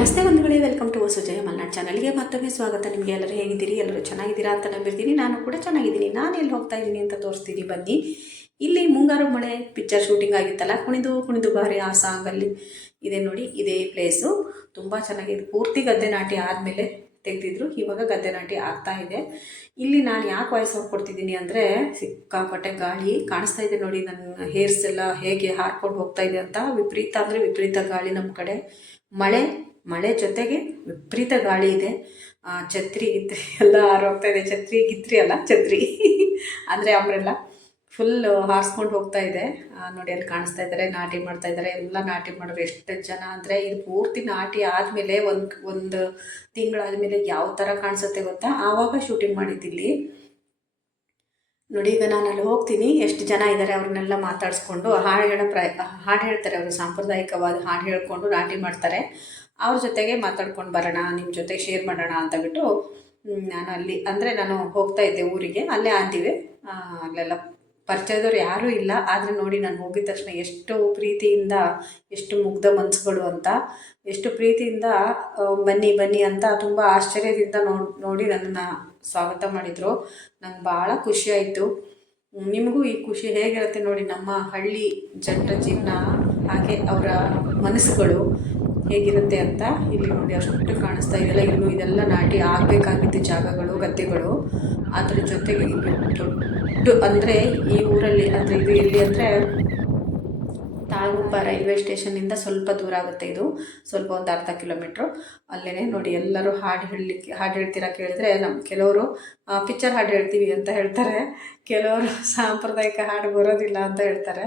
ನಮಸ್ತೆ ಬಂಧುಗಳೇ, welcome to ವಸುಜಯ Malnad ಚಾನಲ್ಗೆ ಮತ್ತೊಮ್ಮೆ ಸ್ವಾಗತ. ನಿಮಗೆ ಎಲ್ಲರೂ ಹೇಗಿದ್ದೀರಿ? ಎಲ್ಲರೂ ಚೆನ್ನಾಗಿದ್ದೀರಾ ಅಂತ ನಂಬಿರ್ತೀನಿ. ನಾನು ಕೂಡ ಚೆನ್ನಾಗಿದ್ದೀನಿ. ನಾನು ಎಲ್ಲಿ ಹೋಗ್ತಾ ಇದ್ದೀನಿ ಅಂತ ತೋರಿಸ್ತೀನಿ ಬನ್ನಿ. ಇಲ್ಲಿ ಮುಂಗಾರು ಮಳೆ ಪಿಕ್ಚರ್ ಶೂಟಿಂಗ್ ಆಗಿತ್ತಲ್ಲ, ಕುಣಿದು ಕುಣಿದು ಬಾರಿ ಆ ಸಾಂಗಲ್ಲಿ ಇದೆ ನೋಡಿ. ಇದೇ ಪ್ಲೇಸು ತುಂಬ ಚೆನ್ನಾಗಿದೆ. ಪೂರ್ತಿ ಗದ್ದೆ ನಾಟಿ ಆದಮೇಲೆ ತೆಗೆದಿದ್ರು. ಇವಾಗ ಗದ್ದೆ ನಾಟಿ ಆಗ್ತಾ ಇದೆ. ಇಲ್ಲಿ ನಾನು ಯಾಕೆ ವಾಯ್ಸ್ ಕೊಡ್ತಿದ್ದೀನಿ ಅಂದರೆ, ಸಿಕ್ಕಾಪಟ್ಟೆ ಗಾಳಿ ಕಾಣಿಸ್ತಾ ಇದೆ ನೋಡಿ. ನನ್ನ ಹೇರ್ಸ್ ಎಲ್ಲ ಹೇಗೆ ಹಾರ್ಕೊಂಡು ಹೋಗ್ತಾ ಇದೆ ಅಂತ. ವಿಪರೀತ ಅಂದರೆ ವಿಪರೀತ ಗಾಳಿ ನಮ್ಮ ಕಡೆ. ಮಳೆ ಜೊತೆಗೆ ವಿಪರೀತ ಗಾಳಿ ಇದೆ. ಛತ್ರಿ ಗಿತ್ರಿ ಎಲ್ಲ ಹಾರೋಗ್ತಾ ಇದೆ. ಛತ್ರಿ ಗಿತ್ರಿ ಅಲ್ಲ, ಛತ್ರಿ ಅಂದರೆ ಅಂಬ್ರೆಲ್ಲ ಫುಲ್ ಹಾರಿಸ್ಕೊಂಡು ಹೋಗ್ತಾ ಇದೆ ನೋಡಿ. ಅಲ್ಲಿ ಕಾಣಿಸ್ತಾ ಇದ್ದಾರೆ, ನಾಟಿ ಮಾಡ್ತಾ ಇದ್ದಾರೆ. ಎಲ್ಲ ನಾಟಿ ಮಾಡೋರು ಎಷ್ಟು ಜನ ಅಂದರೆ, ಇದು ಪೂರ್ತಿ ನಾಟಿ ಆದಮೇಲೆ ಒಂದು ತಿಂಗಳಾದಮೇಲೆ ಯಾವ ಥರ ಕಾಣಿಸುತ್ತೆ ಗೊತ್ತಾ? ಆವಾಗ ಶೂಟಿಂಗ್ ಮಾಡಿದ್ದಿಲ್ಲಿ ನೋಡಿ. ಈಗ ನಾನು ಅಲ್ಲಿ ಹೋಗ್ತೀನಿ, ಎಷ್ಟು ಜನ ಇದ್ದಾರೆ ಅವ್ರನ್ನೆಲ್ಲ ಮಾತಾಡಿಸ್ಕೊಂಡು ಹಾಡು ಹೇಳ್ತಾರೆ. ಅವರು ಸಾಂಪ್ರದಾಯಿಕವಾದ ಹಾಡು ಹೇಳ್ಕೊಂಡು ನಾಟಿ ಮಾಡ್ತಾರೆ. ಅವ್ರ ಜೊತೆಗೆ ಮಾತಾಡ್ಕೊಂಡು ಬರೋಣ, ನಿಮ್ಮ ಜೊತೆ ಶೇರ್ ಮಾಡೋಣ ಅಂತ ಬಿಟ್ಟು ನಾನು ಅಲ್ಲಿ ಅಂದರೆ ನಾನು ಹೋಗ್ತಾ ಇದ್ದೆ ಊರಿಗೆ. ಅಲ್ಲೇ ಆಂತೀವಿ, ಅಲ್ಲೆಲ್ಲ ಪರಿಚಯದವ್ರು ಯಾರೂ ಇಲ್ಲ. ಆದರೆ ನೋಡಿ, ನಾನು ಹೋಗಿದ ತಕ್ಷಣ ಎಷ್ಟು ಪ್ರೀತಿಯಿಂದ, ಎಷ್ಟು ಮುಗ್ಧ ಮನಸ್ಸುಗಳು ಅಂತ, ಎಷ್ಟು ಪ್ರೀತಿಯಿಂದ ಬನ್ನಿ ಬನ್ನಿ ಅಂತ ತುಂಬ ಆಶ್ಚರ್ಯದಿಂದ ನೋಡಿ ನನ್ನನ್ನು ಸ್ವಾಗತ ಮಾಡಿದರು. ನಂಗೆ ಭಾಳ ಖುಷಿಯಾಯಿತು. ನಿಮಗೂ ಈ ಖುಷಿ ಹೇಗಿರುತ್ತೆ ನೋಡಿ. ನಮ್ಮ ಹಳ್ಳಿ ಜನರ ಜೀವನ ಹಾಗೆ ಅವರ ಮನಸ್ಸುಗಳು ಹೇಗಿರುತ್ತೆ ಅಂತ ಇಲ್ಲಿ ನೋಡಿ. ಅಷ್ಟು ಕಾಣಿಸ್ತಾ ಇದೆಯಲ್ಲ, ಇನ್ನು ಇದೆಲ್ಲ ನಾಟಿ ಆಗಬೇಕಾಗಿದ್ದ ಜಾಗಗಳು, ಗದ್ದೆಗಳು. ಅದ್ರ ಜೊತೆಗೆ ದೊಡ್ಡ ಅಂದರೆ ಈ ಊರಲ್ಲಿ ಅಂದರೆ ಇದು ಎಲ್ಲಿ ಅಂದರೆ ತಾಳಗುಪ್ಪ ರೈಲ್ವೆ ಸ್ಟೇಷನ್ನಿಂದ ಸ್ವಲ್ಪ ದೂರ ಆಗುತ್ತೆ. ಇದು ಸ್ವಲ್ಪ ಒಂದು ಅರ್ಧ ಕಿಲೋಮೀಟ್ರು. ಅಲ್ಲೇ ನೋಡಿ ಎಲ್ಲರೂ ಹಾಡು ಹೇಳ್ತೀರಾ ಕೇಳಿದರೆ, ಕೆಲವರು ಪಿಕ್ಚರ್ ಹಾಡು ಹೇಳ್ತೀವಿ ಅಂತ ಹೇಳ್ತಾರೆ, ಕೆಲವರು ಸಾಂಪ್ರದಾಯಿಕ ಹಾಡು ಬರೋದಿಲ್ಲ ಅಂತ ಹೇಳ್ತಾರೆ.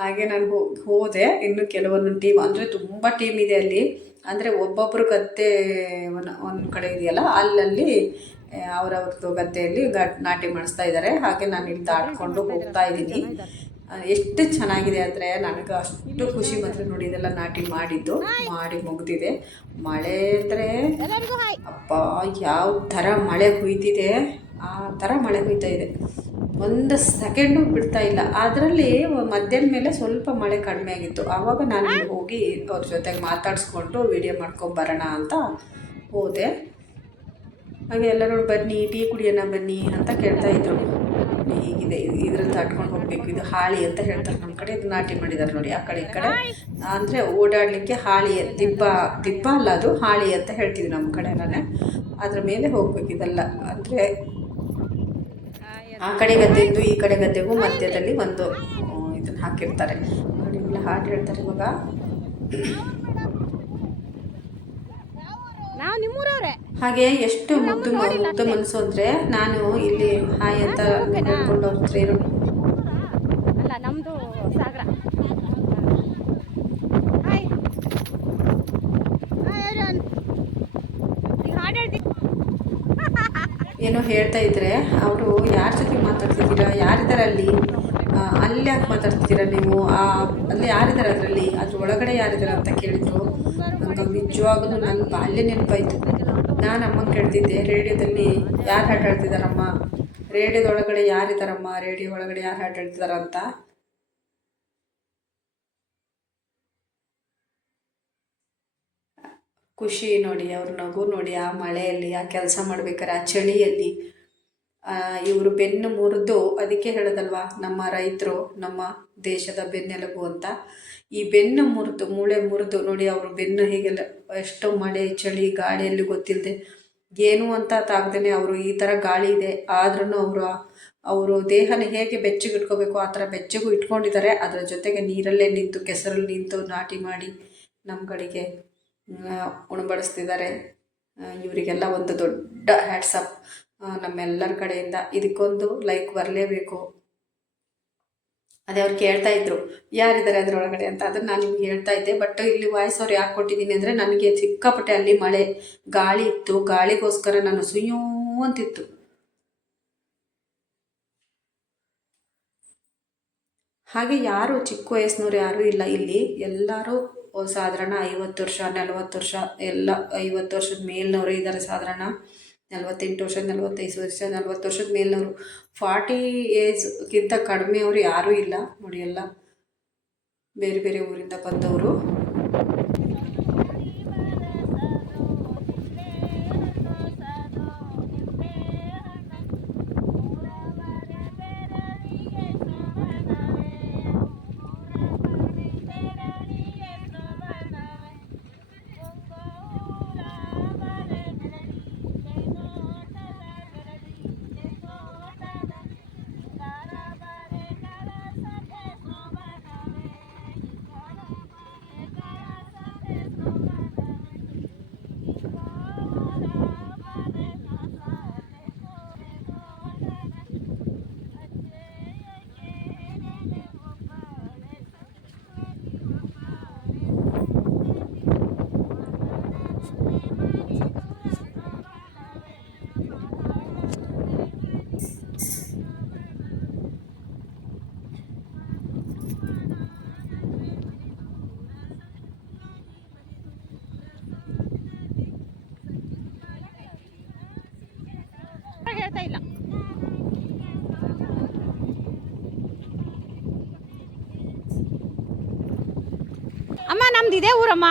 ಹಾಗೆ ನಾನು ಹೋದೆ. ಇನ್ನು ಕೆಲವೊಂದು ಟೀಮ್ ಅಂದರೆ ತುಂಬ ಟೀಮ್ ಇದೆ ಅಲ್ಲಿ. ಅಂದರೆ ಒಬ್ಬೊಬ್ಬರು ಗದ್ದೆ ಒಂದು ಕಡೆ ಇದೆಯಲ್ಲ, ಅಲ್ಲಲ್ಲಿ ಅವರವ್ರದ್ದು ಗದ್ದೆಯಲ್ಲಿ ನಾಟಿ ಮಾಡಿಸ್ತಾ ಇದ್ದಾರೆ. ಹಾಗೆ ನಾನು ಇಲ್ಲಿ ದಾಟ್ಕೊಂಡು ಹೋಗ್ತಾ ಇದ್ದೀನಿ. ಎಷ್ಟು ಚೆನ್ನಾಗಿದೆ ಅಂದರೆ ನನಗೆ ಅಷ್ಟು ಖುಷಿ. ಮಾತ್ರ ನೋಡಿ, ಇದೆಲ್ಲ ನಾಟಿ ಮಾಡಿ ಮುಗಿದಿದೆ. ಮಳೆ ಅಂದರೆ ಅಪ್ಪ ಯಾವ ಥರ ಮಳೆ ಹುಯ್ತಿದೆ, ಆ ಥರ ಮಳೆ ಹುಯ್ತಾ ಇದೆ. ಒಂದು ಸೆಕೆಂಡು ಬಿಡ್ತಾ ಇಲ್ಲ. ಅದರಲ್ಲಿ ಮಧ್ಯಾಹ್ನ ಮೇಲೆ ಸ್ವಲ್ಪ ಮಳೆ ಕಡಿಮೆ ಆಗಿತ್ತು. ಆವಾಗ ನಾನು ಹೋಗಿ ಅವ್ರ ಜೊತೆಗೆ ಮಾತಾಡಿಸ್ಕೊಂಡು ವಿಡಿಯೋ ಮಾಡ್ಕೊಂಬರೋಣ ಅಂತ ಹೋದೆ. ಹಾಗೆ ಎಲ್ಲರೂ ಬನ್ನಿ ಟೀ ಕುಡಿಯೋಣ ಬನ್ನಿ ಅಂತ ಕೇಳ್ತಾಯಿದ್ರು. ಹೀಗಿದೆ, ಇದ್ರಲ್ಲಿ ದಾಟ್ಕೊಂಡು ಹೋಗಬೇಕು. ಇದು ಹಾಳಿ ಅಂತ ಹೇಳ್ತಾರೆ ನಮ್ಮ ಕಡೆ. ಇದು ನಾಟಿ ಮಾಡಿದ್ದಾರೆ ನೋಡಿ. ಆ ಕಡೆ ಈ ಕಡೆ ಅಂದರೆ ಓಡಾಡಲಿಕ್ಕೆ ಹಾಳಿ, ದಿಬ್ಬ ಅಲ್ಲ, ಅದು ಹಾಳಿ ಅಂತ ಹೇಳ್ತೀವಿ ನಮ್ಮ ಕಡೆ. ನಾನು ಅದ್ರ ಮೇಲೆ ಹೋಗ್ಬೇಕು. ಇದೆಲ್ಲ ಅಂದರೆ ಆ ಕಡೆ ಗದ್ದೆಗೂ ಈ ಕಡೆ ಗದ್ದೆಗೂ ಮಧ್ಯದಲ್ಲಿ ಒಂದು ಇದನ್ನು ಹಾಕಿರ್ತಾರೆ ನೋಡಿ. ಇಲ್ಲ ಹಾಡು ಹೇಳ್ತಾರೆ ಇವಾಗ. ಹಾಗೆ ಎಷ್ಟು ಮುಗ್ಧ ಮನಸ್ಸು ಅಂದರೆ, ನಾನು ಇಲ್ಲಿ ಹಾಯ್ ಅಂತ ಹೇಳ್ಕೊಂಡು ಹೋಗ್ತಾರೆ. ನಮ್ಮದು ಸಾಗರ ಏನೋ ಹೇಳ್ತಾ ಇದ್ರೆ ಅವರು, ಯಾರ ಜೊತೆ ಮಾತಾಡ್ತಿದ್ದೀರಾ, ಯಾರಿದ್ದಾರೆ ಅಲ್ಲಿ, ಅಲ್ಲಿ ಯಾಕೆ ಮಾತಾಡ್ತಿದ್ದೀರಾ ನೀವು, ಅಲ್ಲಿ ಯಾರಿದ್ದಾರೆ ಅದರಲ್ಲಿ, ಅದ್ರ ಒಳಗಡೆ ಯಾರಿದ್ದಾರೆ ಅಂತ ಕೇಳಿದ್ರು. ನಂಗೆ ನಿಜವಾಗೂ ನನ್ನ ಬಾಲ್ಯ ನೆನಪಾಯಿತು. ನಾನು ಅಮ್ಮಂಗೆ ಕೇಳ್ತಿದ್ದೆ, ರೇಡಿಯೋದಲ್ಲಿ ಯಾರು ಹಾಡು ಹೇಳ್ತಿದ್ದಾರಮ್ಮ, ರೇಡಿಯೋದೊಳಗಡೆ ಯಾರಿದ್ದಾರಮ್ಮ, ರೇಡಿಯೋ ಒಳಗಡೆ ಯಾರು ಹಾಡು ಹೇಳ್ತಿದ್ದಾರಂತ. ಖುಷಿ ನೋಡಿ, ಅವ್ರ ನಗು ನೋಡಿ. ಆ ಮಳೆಯಲ್ಲಿ, ಆ ಕೆಲಸ ಮಾಡ್ಬೇಕಾರೆ, ಆ ಚಳಿಯಲ್ಲಿ ಇವರು ಬೆನ್ನು ಮುರಿದು, ಅದಕ್ಕೆ ಹೇಳೋದಲ್ವಾ ನಮ್ಮ ರೈತರು ನಮ್ಮ ದೇಶದ ಬೆನ್ನೆಲುಬು ಅಂತ. ಈ ಬೆನ್ನು ಮೂಳೆ ಮುರಿದು ನೋಡಿ, ಅವರು ಬೆನ್ನು ಹೀಗೆಲ್ಲ ಎಷ್ಟೋ ಮಳೆ ಚಳಿ ಗಾಳಿಯಲ್ಲಿ ಗೊತ್ತಿಲ್ಲದೆ ಏನು ಅಂತ ತಾಗ್ದೇ ಅವರು ಈ ಥರ ಗಾಳಿ ಇದೆ ಆದ್ರೂ ಅವರು ದೇಹನ ಹೇಗೆ ಬೆಚ್ಚಗಿಟ್ಕೋಬೇಕು ಆ ಥರ ಬೆಚ್ಚಗೂ ಇಟ್ಕೊಂಡಿದ್ದಾರೆ. ಅದರ ಜೊತೆಗೆ ನೀರಲ್ಲೇ ನಿಂತು, ಕೆಸರಲ್ಲಿ ನಿಂತು ನಾಟಿ ಮಾಡಿ ನಮ್ಮ ಕಡೆಗೆ ಉಣಬಡಿಸ್ತಿದ್ದಾರೆ. ಇವರಿಗೆಲ್ಲ ಒಂದು ದೊಡ್ಡ ಹ್ಯಾಟ್ಸಪ್ ನಮ್ಮೆಲ್ಲರ ಕಡೆಯಿಂದ. ಇದಕ್ಕೊಂದು ಲೈಕ್ ಬರಲೇಬೇಕು. ಅದೇ ಅವ್ರು ಕೇಳ್ತಾ ಇದ್ರು ಯಾರಿದ್ದಾರೆ ಅದರೊಳಗಡೆ ಅಂತ. ಅದನ್ನು ನಾನು ನಿಮ್ಗೆ ಹೇಳ್ತಾ ಇದ್ದೆ. ಬಟ್ ಇಲ್ಲಿ ವಾಯ್ಸ್ ಅವ್ರು ಯಾಕೆ ಕೊಟ್ಟಿದ್ದೀನಿ ಅಂದರೆ, ನನಗೆ ಸಿಕ್ಕಾಪಟ್ಟೆ ಅಲ್ಲಿ ಮಳೆ ಗಾಳಿ ಇತ್ತು. ಗಾಳಿಗೋಸ್ಕರ ನಾನು ಸುಯ್ಯೂ ಅಂತಿತ್ತು. ಹಾಗೆ ಯಾರು ಚಿಕ್ಕ ವಯಸ್ಸಿನವ್ರು ಯಾರೂ ಇಲ್ಲ ಇಲ್ಲಿ. ಎಲ್ಲರೂ ಸಾಧಾರಣ 50 ವರ್ಷ 40 ವರ್ಷ, ಎಲ್ಲ 50 ವರ್ಷದ ಮೇಲಿನವರು ಇದ್ದಾರೆ. ಸಾಧಾರಣ 48 ವರ್ಷ 45 ವರ್ಷ 40 ವರ್ಷದ ಮೇಲಿನವರು. 40 ಏಜ್ಗಿಂತ ಕಡಿಮೆಯವರು ಯಾರೂ ಇಲ್ಲ ನೋಡಿ. ಎಲ್ಲ ಬೇರೆ ಬೇರೆ ಊರಿಂದ ಬಂದವರು. ಅಮ್ಮ ನಮ್ದು ಇದೇ ಊರಮ್ಮ.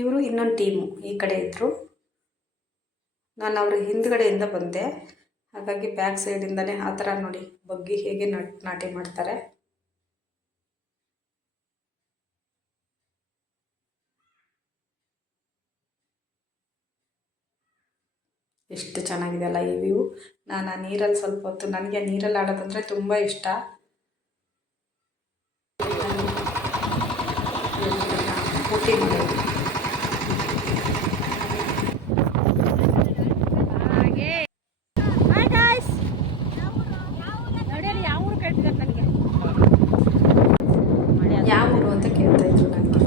ಇವರು ಇನ್ನೊಂದು ಟೀಮು ಈ ಕಡೆ ಇದ್ದರು. ನಾನು ಅವ್ರ ಹಿಂದ್ಗಡೆಯಿಂದ ಬಂದೆ, ಹಾಗಾಗಿ ಬ್ಯಾಕ್ ಸೈಡಿಂದನೇ ಆ ಥರ ನೋಡಿ ಬಗ್ಗಿ ಹೇಗೆ ನಾಟಿ ಮಾಡ್ತಾರೆ. ಎಷ್ಟು ಚೆನ್ನಾಗಿದೆ ಅಲ್ಲ ಈ ವ್ಯೂ. ನಾನು ಆ ನೀರಲ್ಲಿ ಸ್ವಲ್ಪ ಹೊತ್ತು, ನನಗೆ ಆ ನೀರಲ್ಲಿ ಆಡೋದಂದರೆ ತುಂಬ ಇಷ್ಟ. ಊಟಿ ಮಾಡೋದು. ಯಾವ ಊರು ಅಂತ ಕೇಳ್ತಾ ಇದ್ರು ನನಗೆ.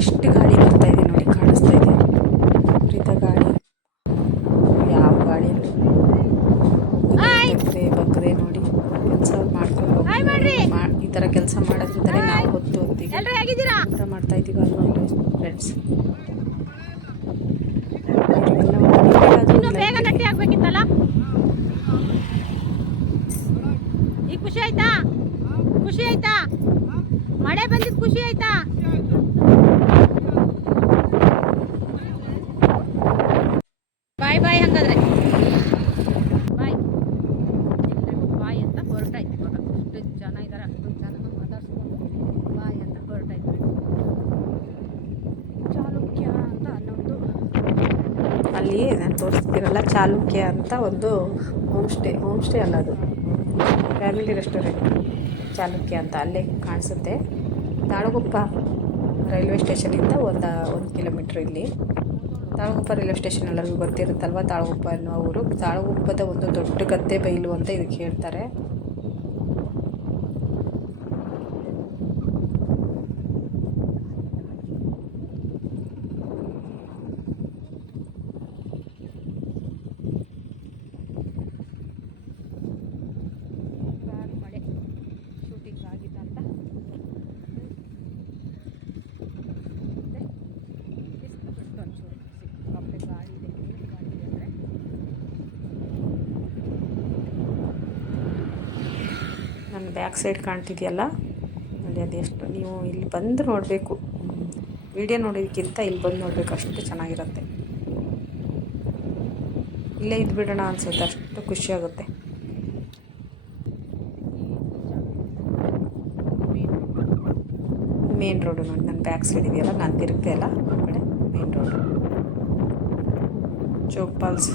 ಎಷ್ಟು ಗಾಳಿ ಬರ್ತಾ ಇದೆ ನೋಡಿ, ಕಾಣಿಸ್ತಾ ಇದೆ ವಿಪರೀತ ಗಾಳಿ. ಯಾವ ಗಾಳಿ ಬಗ್ಗದೆ ನೋಡಿ ಕೆಲಸ ಮಾಡ್ಕೊಂಡು ಈ ಥರ ಕೆಲಸ ಮಾಡೋದ್ರಿಂದಲೇ ನಾವು ಹೊತ್ತು ಊಟ ಮಾಡ್ತಾ ಇದ್ದೀವಿ ಅಲ್ವಾ ಫ್ರೆಂಡ್ಸ್. ಬೇಗ ಗಟ್ಟಿ ಆಗ್ಬೇಕಿತ್ತಲ್ಲ. ಈಗ ಖುಷಿ ಆಯ್ತಾ? ಖುಷಿ ಆಯ್ತಾ? ಮಳೆ ಬಂದಿದ್ದು ಖುಷಿ ಆಯ್ತಾ? ಬಾಯ್ ಬಾಯ್. ಹಂಗಾದ್ರೆ ಬಾಯ್. ಎಲ್ರಿಗೂ ಬಾಯ್ ಅಂತ ಹೊರಟಾಯ್ತು. ಇವಾಗ ಎಷ್ಟು ಜನ ಇದ್ದಾರೆ ಅಷ್ಟು ಜನ ಮಾತಾಡ್ಸ್ಕೊಂಡು ಬಾಯ್ ಅಂತ ಹೊರಟಾಯ್ತು. ಚಾಲುಕ್ಯ ಅಂತ ಅನ್ನೋದು ಅಲ್ಲಿ ನಾನು ತೋರಿಸ್ತಿರಲ್ಲ, ಚಾಲುಕ್ಯ ಅಂತ ಒಂದು ಹೋಮ್ ಸ್ಟೇ ಅಲ್ಲ, ಅದು ಫ್ಯಾಮಿಲಿ ರೆಸ್ಟೋರೆಂಟ್. ಚಾಲುಕ್ಯ ಅಂತ ಅಲ್ಲೇ ಕಾಣಿಸುತ್ತೆ. ತಾಳಗುಪ್ಪ ರೈಲ್ವೆ ಸ್ಟೇಷನಿಂದ ಒಂದು ಕಿಲೋಮೀಟ್ರ್ ಇಲ್ಲಿ. ತಾಳಗುಪ್ಪ ರೈಲ್ವೆ ಸ್ಟೇಷನ್ ಎಲ್ಲರಿಗೂ ಗೊತ್ತಿರುತ್ತಲ್ವ, ತಾಳಗುಪ್ಪ ಅನ್ನುವ ಊರು. ತಾಳಗುಪ್ಪದ ಒಂದು ದೊಡ್ಡ ಗದ್ದೆ ಬೈಲು ಅಂತ ಇದಕ್ಕೆ ಹೇಳ್ತಾರೆ. ಮಳೆ ಶೂಟಿಂಗ್ ಆಗಿದ್ದಂತ ಒಂಚೂರು ಸಿಕ್ಕಾಪಟ್ಟೆ ಗಾಳಿ ಇದೆ. ಗಾಳಿ ಇದೆ ಅಂದರೆ ನನ್ನ ಬ್ಯಾಕ್ ಸೈಡ್ ಕಾಣ್ತಿದೆಯಲ್ಲ ನೋಡಿ, ಅದೆಷ್ಟು ನೀವು ಇಲ್ಲಿ ಬಂದು ನೋಡಬೇಕು. ವಿಡಿಯೋ ನೋಡೋದಕ್ಕಿಂತ ಇಲ್ಲಿ ಬಂದು ನೋಡಬೇಕು, ಅಷ್ಟು ಚೆನ್ನಾಗಿರುತ್ತೆ. ಇಲ್ಲೇ ಇದ್ಬಿಡೋಣ ಅನಿಸುತ್ತೆ, ಅಷ್ಟು ಖುಷಿಯಾಗುತ್ತೆ. ಮೇನ್ ರೋಡು ನೋಡಿ, ನನ್ನ ಬ್ಯಾಕ್ ಸೈಡ್ ಇದೆಯಲ್ಲ, ನಾನು ತಿರುಗ್ತೆ ಅಲ್ಲ ಆ ಕಡೆ ಮೇನ್ ರೋಡು. ಜೋಗ್ ಫಾಲ್ಸ್,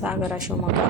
ಸಾಗರ ಶಿವಮೊಗ್ಗ.